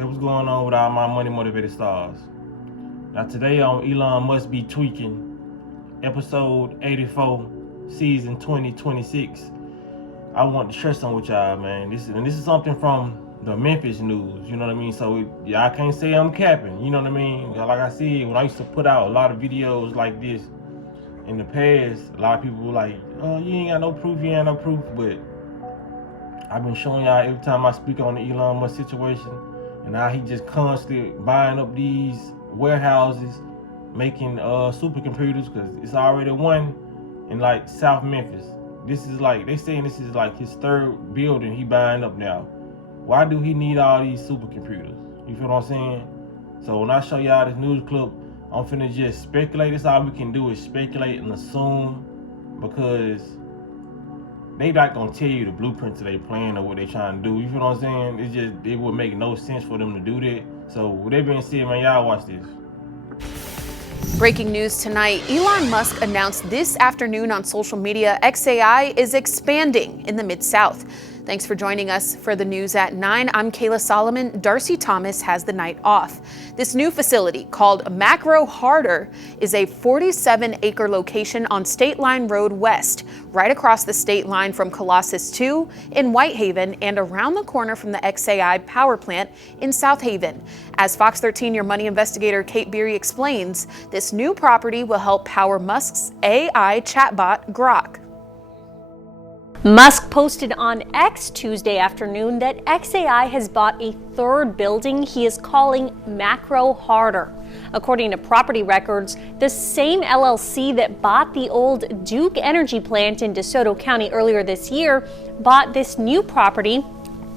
Okay, what's going on with all my money motivated stars? Now today on Elon Must Be Tweaking, episode 84, season 2026. I want to share something with y'all, man. This is something from the Memphis news. You know what I mean? So y'all can't say I'm capping. You know what I mean? Like I said, when I used to put out a lot of videos like this in the past, a lot of people were like, "Oh, you ain't got no proof. You ain't got no proof." But I've been showing y'all every time I speak on the Elon Musk situation, and how he just constantly buying up these warehouses, making supercomputers, because it's already one in like South Memphis. This is like, they saying this is like his third building he buying up now. Why do he need all these supercomputers? You feel what I'm saying? So when I show y'all this news clip, I'm finna just speculate. That's all we can do, is speculate and assume, because they not gonna tell you the blueprint to their plan or what they trying to do. You feel what I'm saying? It would make no sense for them to do that. So with that being said, man, y'all watch this. Breaking news tonight, Elon Musk announced this afternoon on social media XAI is expanding in the Mid-South. Thanks for joining us for the news at 9. I'm Kayla Solomon. Darcy Thomas has the night off. This new facility, called Macro Harder, is a 47-acre location on State Line Road West, right across the state line from Colossus 2 in Whitehaven and around the corner from the XAI power plant in South Haven. As Fox 13 Your Money investigator Kate Beery explains, this new property will help power Musk's AI chatbot Grok. Musk posted on X Tuesday afternoon that XAI has bought a third building he is calling Macro Harder. According to property records, the same LLC that bought the old Duke Energy plant in DeSoto County earlier this year bought this new property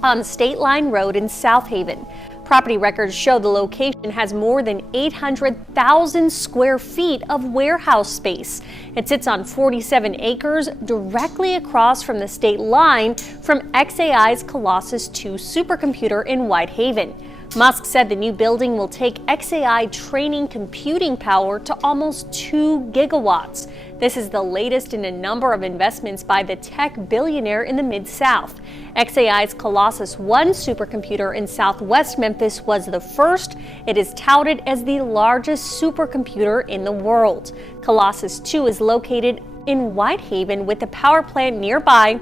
on State Line Road in South Haven. Property records show the location has more than 800,000 square feet of warehouse space. It sits on 47 acres directly across from the state line from XAI's Colossus 2 supercomputer in Whitehaven. Musk said the new building will take XAI training computing power to almost 2 gigawatts. This is the latest in a number of investments by the tech billionaire in the Mid-South. XAI's Colossus 1 supercomputer in southwest Memphis was the first. It is touted as the largest supercomputer in the world. Colossus 2 is located in Whitehaven with the power plant nearby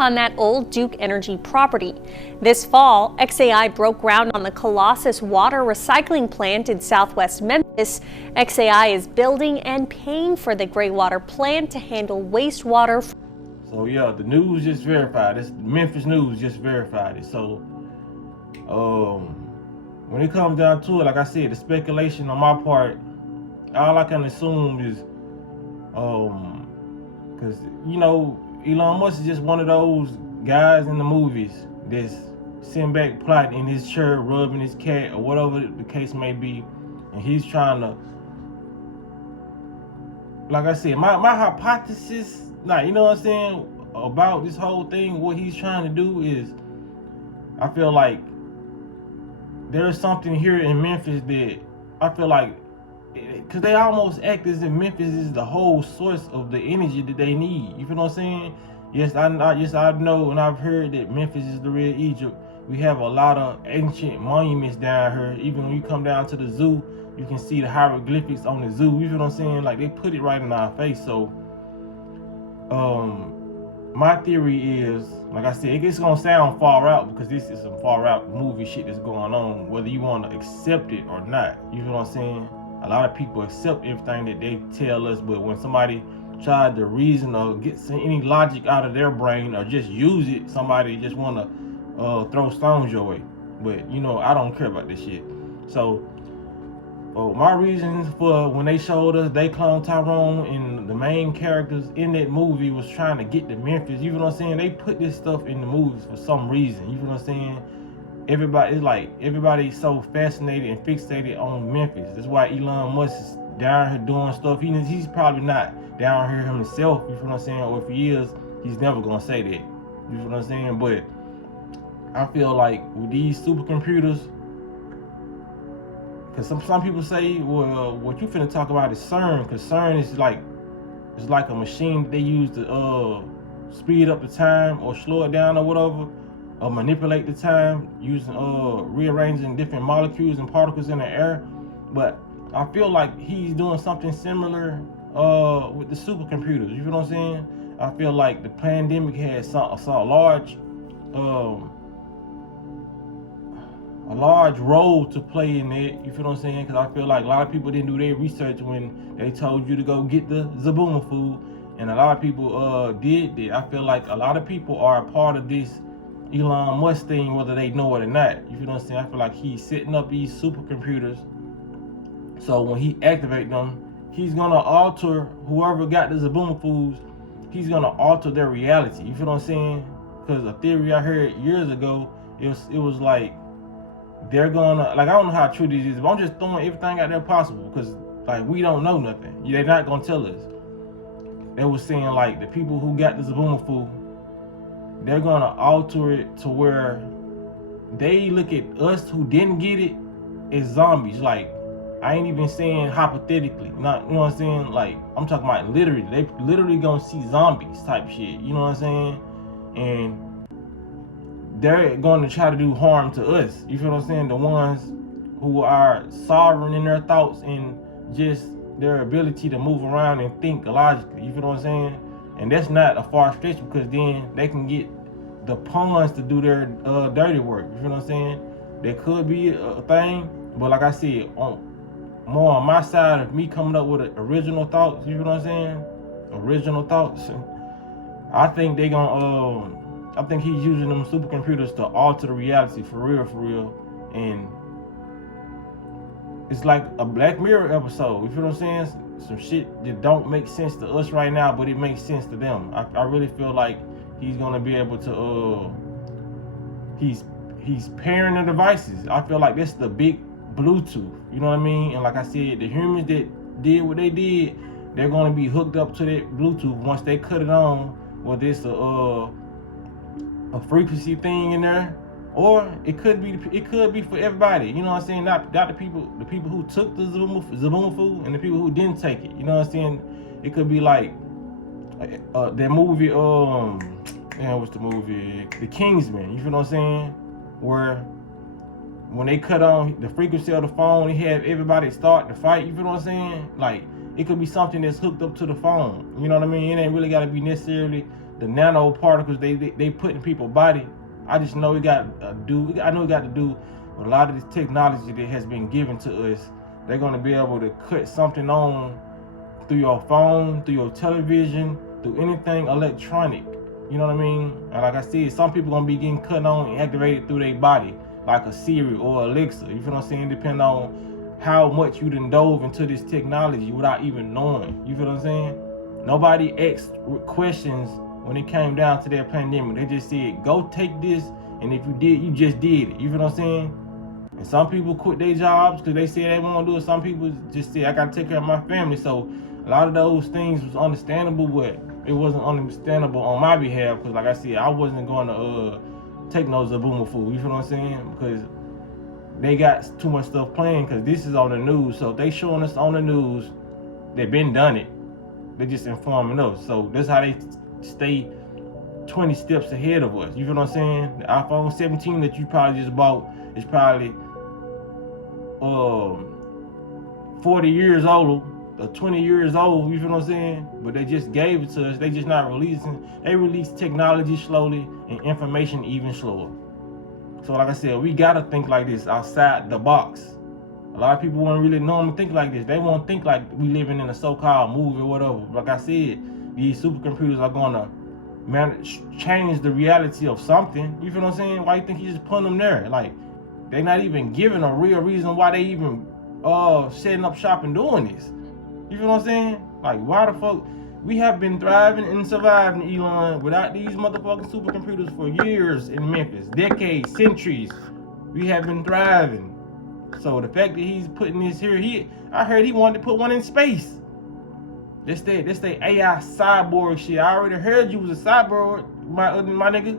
on that old Duke Energy property. This fall, XAI broke ground on the Colossus water recycling plant in southwest Memphis. XAI is building and paying for the graywater plant to handle wastewater. So yeah, the news just verified. This Memphis news just verified it. So when it comes down to it, like I said, the speculation on my part, all I can assume is because Elon Musk is just one of those guys in the movies that's sitting back plotting in his chair, rubbing his cat or whatever the case may be, and he's trying to, like I said, my hypothesis, you know what I'm saying, about this whole thing, what he's trying to do is, I feel like there's something here in Memphis that I feel like, because they almost act as if Memphis is the whole source of the energy that they need. You feel what I'm saying? Yes, I know, and I've heard that Memphis is the real Egypt. We have a lot of ancient monuments down here. Even when you come down to the zoo, you can see the hieroglyphics on the zoo. You feel what I'm saying? Like, they put it right in our face. So, my theory is, like I said, it's gonna sound far out, because this is some far out movie shit that's going on, whether you want to accept it or not. You feel what I'm saying? A lot of people accept everything that they tell us, but when somebody tries to reason or get any logic out of their brain or just use it, somebody just want to throw stones your way. But I don't care about this shit. So my reasons for when they showed us they clone Tyrone and the main characters in that movie was trying to get to Memphis. You know what I'm saying? They put this stuff in the movies for some reason. You know what I'm saying? Everybody's so fascinated and fixated on Memphis. That's why Elon Musk is down here doing stuff. He's probably not down here himself, you feel what I'm saying? Or if he is, he's never gonna say that. You feel what I'm saying? But I feel like with these supercomputers, because some people say, well, what you finna talk about is CERN, because CERN is like a machine they use to speed up the time or slow it down or whatever manipulate the time using rearranging different molecules and particles in the air. But I feel like he's doing something similar with the supercomputers. You feel what I'm saying? I feel like the pandemic had a large role to play in it. You feel what I'm saying? Because I feel like a lot of people didn't do their research when they told you to go get the Zabuma food, and a lot of people did. I feel like a lot of people are a part of this Elon Musk thing, whether they know it or not. You feel what I'm saying? I feel like he's setting up these supercomputers, so when he activate them, he's gonna alter whoever got the Zabuma foods. He's gonna alter their reality. You feel what I'm saying? Because a theory I heard years ago, it was like they're gonna, like, I don't know how true this is, but I'm just throwing everything out there possible, because like we don't know nothing. They're not gonna tell us. They was saying like the people who got the Zabuma food, they're gonna alter it to where they look at us who didn't get it as zombies. Like, I ain't even saying hypothetically, not, you know what I'm saying? Like, I'm talking about literally. They literally gonna see zombies type shit. You know what I'm saying? And they're going to try to do harm to us. You feel what I'm saying? The ones who are sovereign in their thoughts and just their ability to move around and think logically. You feel what I'm saying? And that's not a far stretch, because then they can get the pawns to do their dirty work. You feel what I'm saying? There could be a thing, but like I said, more on my side of me coming up with original thoughts. You feel what I'm saying? Original thoughts. I think they gonna I think he's using them supercomputers to alter the reality for real. And it's like a Black Mirror episode. You feel what I'm saying? Some shit that don't make sense to us right now, but it makes sense to them. I really feel like he's gonna be able to he's pairing the devices. I feel like this the big Bluetooth. You know what I mean? And like I said, the humans that did what they did, they're gonna be hooked up to that Bluetooth once they cut it on. Whether it's a frequency thing in there, or it could be for everybody. You know what I'm saying? Not the people who took the Zabuma food and the people who didn't take it. You know what I'm saying? It could be like that movie. What's the movie? The Kingsman. You feel what I'm saying? Where when they cut on the frequency of the phone, they have everybody start to fight. You feel what I'm saying? Like, it could be something that's hooked up to the phone. You know what I mean? It ain't really got to be necessarily the nano particles they put in people's body. I just know it got to do with a lot of this technology that has been given to us. They're going to be able to cut something on through your phone, through your television, through anything electronic. You know what I mean? And like I said, some people going to be getting cut on and activated through their body, like a Siri or Alexa. You feel what I'm saying? Depending on how much you done dove into this technology without even knowing. You feel what I'm saying? Nobody asked questions when it came down to their pandemic. They just said, go take this, and if you did, you just did it. You feel what I'm saying? And some people quit their jobs because they said they want to do it. Some people just said, I got to take care of my family. So a lot of those things was understandable, but it wasn't understandable on my behalf, because like I said, I wasn't going to take no Zabuma food. You feel what I'm saying? Because they got too much stuff playing, because this is on the news. So if they showing us on the news, they've been done it. They just informing us. So that's how they stay 20 steps ahead of us. You feel what I'm saying? The iPhone 17 that you probably just bought is probably 40 years old or 20 years old. You feel what I'm saying? But they just gave it to us. They just not releasing. They release technology slowly and information even slower. So like I said, we gotta think like this, outside the box. A lot of people won't really normally think like this. They won't think like we living in a so-called movie or whatever. Like I said, these supercomputers are gonna change the reality of something. You feel what I'm saying? Why you think he's just putting them there? Like, they're not even giving a real reason why they even setting up shop and doing this. You feel what I'm saying? Like, why the fuck? We have been thriving and surviving, Elon, without these motherfucking supercomputers for years in Memphis, decades, centuries. We have been thriving. So the fact that he's putting this here, I heard he wanted to put one in space. This the AI cyborg shit. I already heard you was a cyborg, my nigga.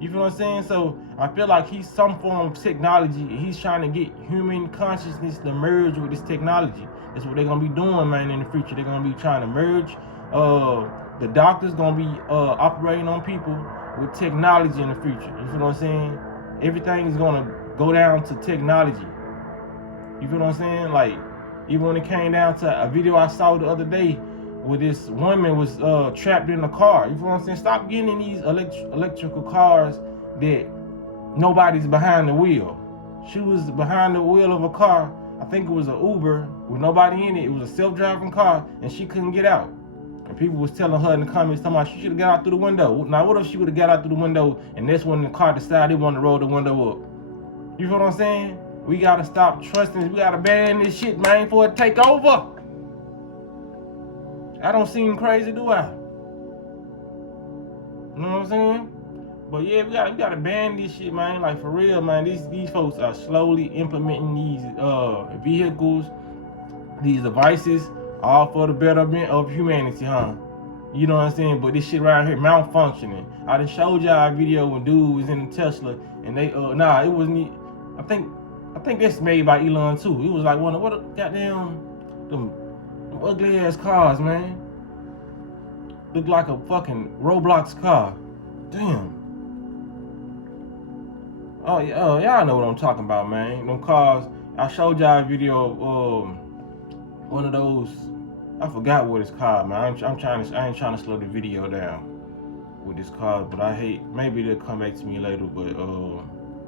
You feel what I'm saying? So I feel like he's some form of technology, and he's trying to get human consciousness to merge with this technology. That's what they're gonna be doing, man, in the future. They're gonna be trying to merge. The doctor's gonna be operating on people. with technology in the future. You feel what I'm saying? Everything is gonna go down to technology. You feel what I'm saying? Like, even when it came down to a video I saw the other day where this woman was trapped in a car. You feel what I'm saying? Stop getting in these electrical cars that nobody's behind the wheel. She was behind the wheel of a car. I think it was an Uber with nobody in it. It was a self-driving car, and she couldn't get out. And people was telling her in the comments, talking about she should have got out through the window. Now, what if she would have got out through the window, and that's when the car decided they wanted to roll the window up? You feel what I'm saying? We gotta stop trusting. We gotta ban this shit, man, before it take over. I don't seem crazy, do I? You know what I'm saying? But yeah, we gotta ban this shit, man. Like, for real, man. These folks are slowly implementing these vehicles, these devices, all for the betterment of humanity, huh? You know what I'm saying? But this shit right here, malfunctioning. I done showed y'all a video when dude was in the Tesla, and they it wasn't. I think that's made by Elon too. It was like what a goddamn them ugly ass cars, man. Look like a fucking Roblox car. Damn. Oh yeah, y'all know what I'm talking about, man. Them cars. I showed y'all a video of one of those. I forgot what it's called, man. I ain't trying to slow the video down with this car, but I hate. Maybe they'll come back to me later. But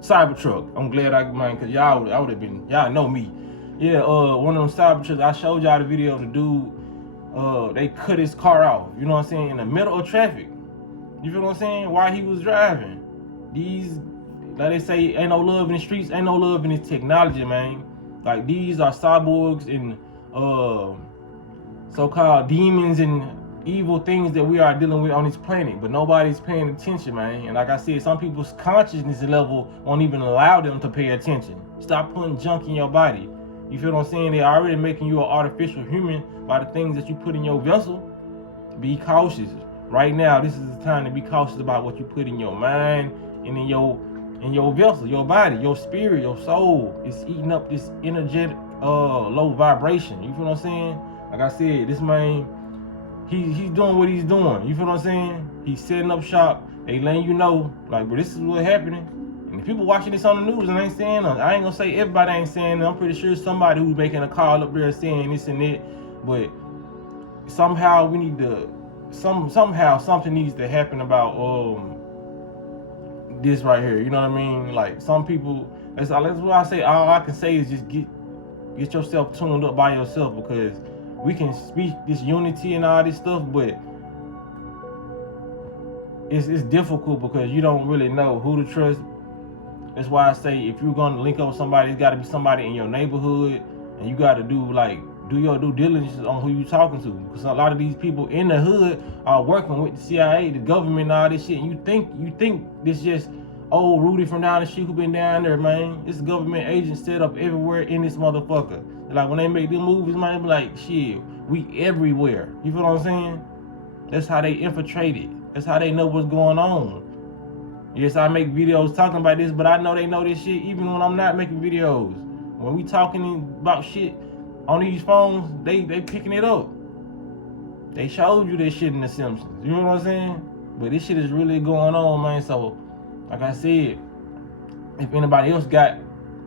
Cybertruck. I'm glad cause I would have been. Y'all know me. Yeah. One of them Cybertrucks. I showed y'all the video of the dude. They cut his car off. You know what I'm saying? In the middle of traffic. You feel what I'm saying? While he was driving. These, like they say, ain't no love in the streets. Ain't no love in this technology, man. Like, these are cyborgs and so-called demons and evil things that we are dealing with on this planet, but nobody's paying attention, man. And like I said, some people's consciousness level won't even allow them to pay attention. Stop putting junk in your body. You feel what I'm saying? They're already making you an artificial human by the things that you put in your vessel. Be cautious. Right now, this is the time to be cautious about what you put in your mind and in your vessel, your body, your spirit, your soul. It's eating up this energetic low vibration. You feel what I'm saying? Like I said, this man, he's doing what he's doing. You feel what I'm saying? He's setting up shop. They letting you know, like, but this is what's happening. And if people watching this on the news and ain't saying nothing, I ain't gonna say everybody ain't saying nothing. I'm pretty sure somebody who's making a call up there saying this and that. But somehow we need to, somehow something needs to happen about this right here. You know what I mean? Like, some people, that's what I say. All I can say is just get yourself tuned up by yourself, because we can speak this unity and all this stuff, but it's difficult because you don't really know who to trust. That's why I say, if you're gonna link up with somebody, it's gotta be somebody in your neighborhood, and you gotta do your due diligence on who you talking to, because a lot of these people in the hood are working with the CIA, the government, and all this shit. And you think this just old Rudy from down the street who been down there, man. It's government agents set up everywhere in this motherfucker. Like, when they make them movies, man, be like, shit, we everywhere. You feel what I'm saying? That's how they infiltrated. That's how they know what's going on. Yes, I make videos talking about this, but I know they know this shit even when I'm not making videos. When we talking about shit on these phones, they picking it up. They showed you this shit in The Simpsons. You know what I'm saying? But this shit is really going on, man. So, like I said, if anybody else got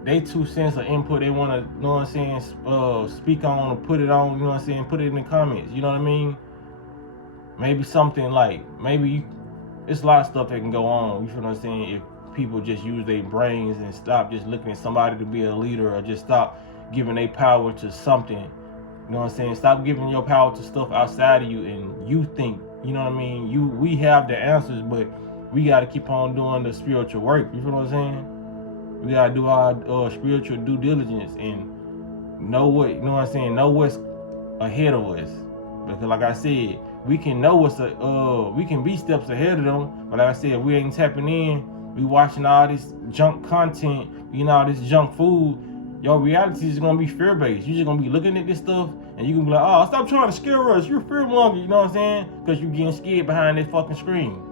they 2 cents of input they want to, you know what I'm saying, speak on or put it on, you know what I'm saying, put it in the comments. You know what I mean? Maybe something like, it's a lot of stuff that can go on, you feel what I'm saying, if people just use their brains and stop just looking at somebody to be a leader, or just stop giving their power to something. You know what I'm saying? Stop giving your power to stuff outside of you, and you think, you know what I mean? We have the answers, but we got to keep on doing the spiritual work. You feel what I'm saying? We got to do our spiritual due diligence and know what, you know what I'm saying? Know what's ahead of us. Because like I said, we can know we can be steps ahead of them. But like I said, we ain't tapping in. We watching all this junk content, eating all this junk food. Your reality is going to be fear-based. You're just going to be looking at this stuff, and you're going to be like, oh, stop trying to scare us. You're fear-monger, you know what I'm saying? Because you're getting scared behind this fucking screen.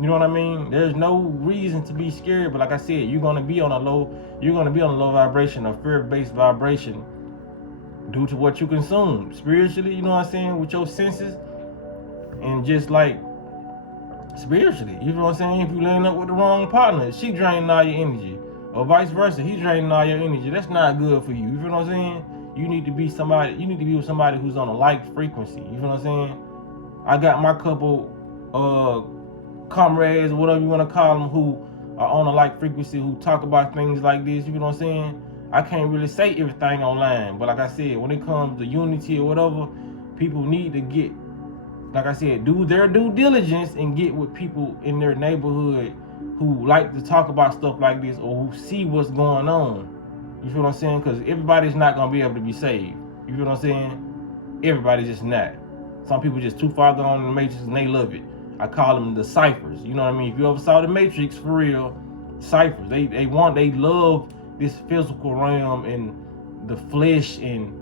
You know what I mean? There's no reason to be scared, but like I said, you're going to be on a low vibration, a fear-based vibration, due to what you consume spiritually, you know what I'm saying, with your senses. And just like spiritually. You know what I'm saying? If you laying up with the wrong partner, she draining all your energy. Or vice versa, he draining all your energy. That's not good for you. You feel what I'm saying? You need to be with somebody who's on a like frequency. You feel what I'm saying? I got my couple comrades, whatever you want to call them, who are on a like frequency, who talk about things like this. You know what I'm saying? I can't really say everything online, but like I said, when it comes to unity or whatever, people need to get, like I said, do their due diligence and get with people in their neighborhood who like to talk about stuff like this or who see what's going on. You feel what I'm saying? Because everybody's not going to be able to be saved. You feel what I'm saying? Everybody's just not. Some people just too far gone in the Matrix and they love it. I call them the ciphers. You know what I mean? If you ever saw the Matrix, for real, ciphers. They love this physical realm and the flesh and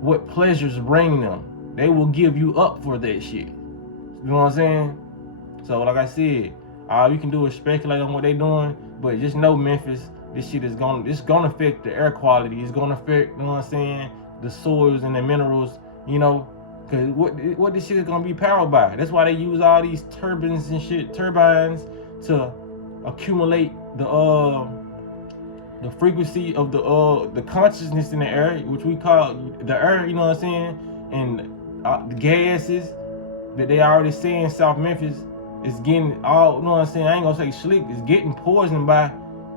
what pleasures bring them. They will give you up for that shit. You know what I'm saying? So like I said, all you can do is speculate on what they're doing, but just know, Memphis, this shit is gonna affect the air quality. It's gonna affect, you know what I'm saying, the soils and the minerals, you know, because what this shit is gonna be powered by. That's why they use all these turbines and shit, turbines, to accumulate the frequency of the consciousness in the air, which we call the air, you know what I'm saying, and the gases that they already say in South Memphis is getting all, you know what I'm saying, I ain't gonna say slick, it's getting poisoned by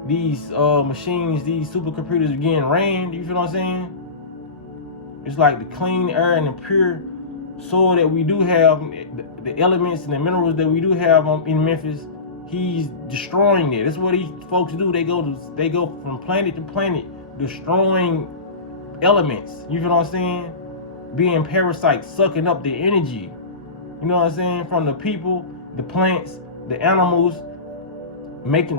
these machines, these supercomputers are getting ran. You feel what I'm saying? It's like the clean air and the pure soil that we do have, the elements and the minerals that we do have in Memphis, he's destroying it. That's what these folks do. They go from planet to planet, destroying elements. You feel what I'm saying? Being parasites, sucking up the energy. You know what I'm saying? From the people, the plants, the animals, make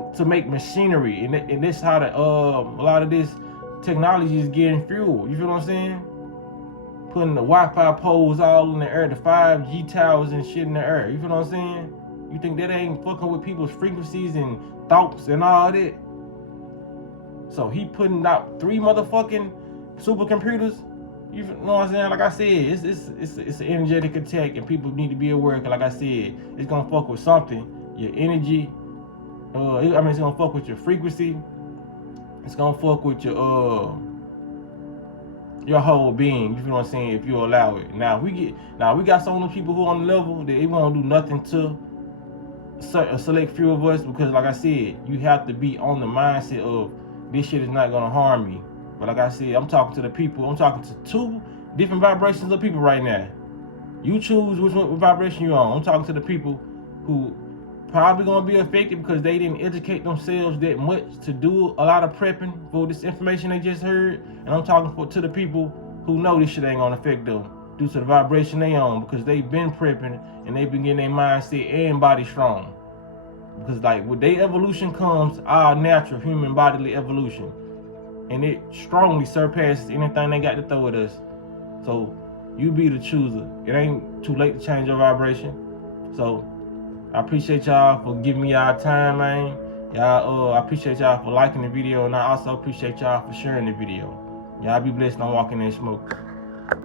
machinery, and this how the a lot of this technology is getting fueled. You feel what I'm saying? Putting the Wi-Fi poles all in the air, the 5G towers and shit in the air. You feel what I'm saying? You think that ain't fucking with people's frequencies and thoughts and all that? So he putting out 3 motherfucking supercomputers. You know what I'm saying? Like I said, it's an energetic attack, and people need to be aware. Cause like I said, it's gonna fuck with something. Your energy. It's gonna fuck with your frequency. It's gonna fuck with your whole being. You feel what I'm saying? If you allow it. Now we got some of the people who on the level that they won't do nothing to a select few of us, because like I said, you have to be on the mindset of this shit is not gonna harm me. But like I said, I'm talking to the people. I'm talking to 2 different vibrations of people right now. You choose which vibration you're on. I'm talking to the people who probably gonna be affected because they didn't educate themselves that much to do a lot of prepping for this information they just heard. And I'm talking to the people who know this shit ain't gonna affect them due to the vibration they on, because they've been prepping and they've been getting their mindset and body strong. Because like with their evolution comes our natural human bodily evolution, and it strongly surpasses anything they got to throw at us. So you be the chooser. It ain't too late to change your vibration. So I appreciate y'all for giving me y'all time, man. Y'all, I appreciate y'all for liking the video, and I also appreciate y'all for sharing the video. Y'all be blessed. I'm walking in smoke.